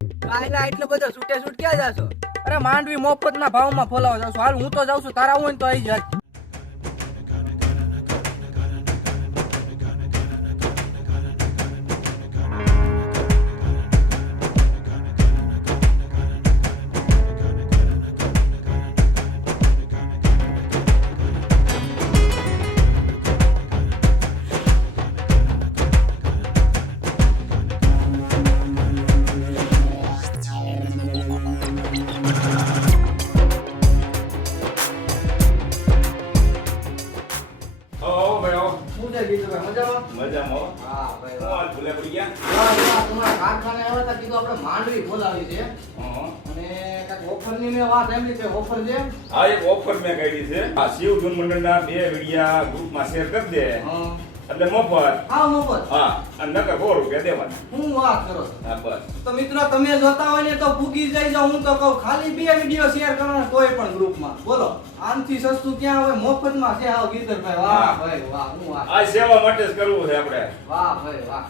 કાયલા એટલો બધો છૂટે છૂટ ક્યાં જાશો? અરે માંડવી મફતના ભાવમાં ફોલાવા જાવ છું. હાલ હું તો જાઉં છું, તારા હોય ને તો આવી જાય. શું છે ગીતુભાઈ, મજામાં? મજામાં હો. હા ભાઈ, હું હાલ ભૂલે પડી ગયા. તમારા કારખાને આવ્યા હતા, કીધું આપણે માંડવી બોલાવી છે હં. અને કાંઈક ઓફરની મેં વાત સાંભળી છે. ઓફર છે? આ એક ઓફર મેં કાઢી છે. આ શિવ ધૂન મંડળના 2 વિડિયા ગ્રુપમાં શેર કરી દે હા. એટલે મફત. હા, મફત. હા, અને નકર 100 રૂપિયા દેવાના. હું વાત કરો છો? હા, બસ. તો મિત્રો, તમે જોતા હોય ને તો ભૂગી જાય જાવ. હું તો કહું ખાલી 2 વિડિયો શેર કરવાના કોઈ પણ ગ્રુપમાં. બોલો, આનથી સસ્તું ક્યાં હોય? મફતમાં છે. આવો ગીતરભાઈ, વાહ ભાઈ વાહ. હું વાત. આ સેવા માટે જ કરવું છે આપણે. વાહ ભાઈ વાહ.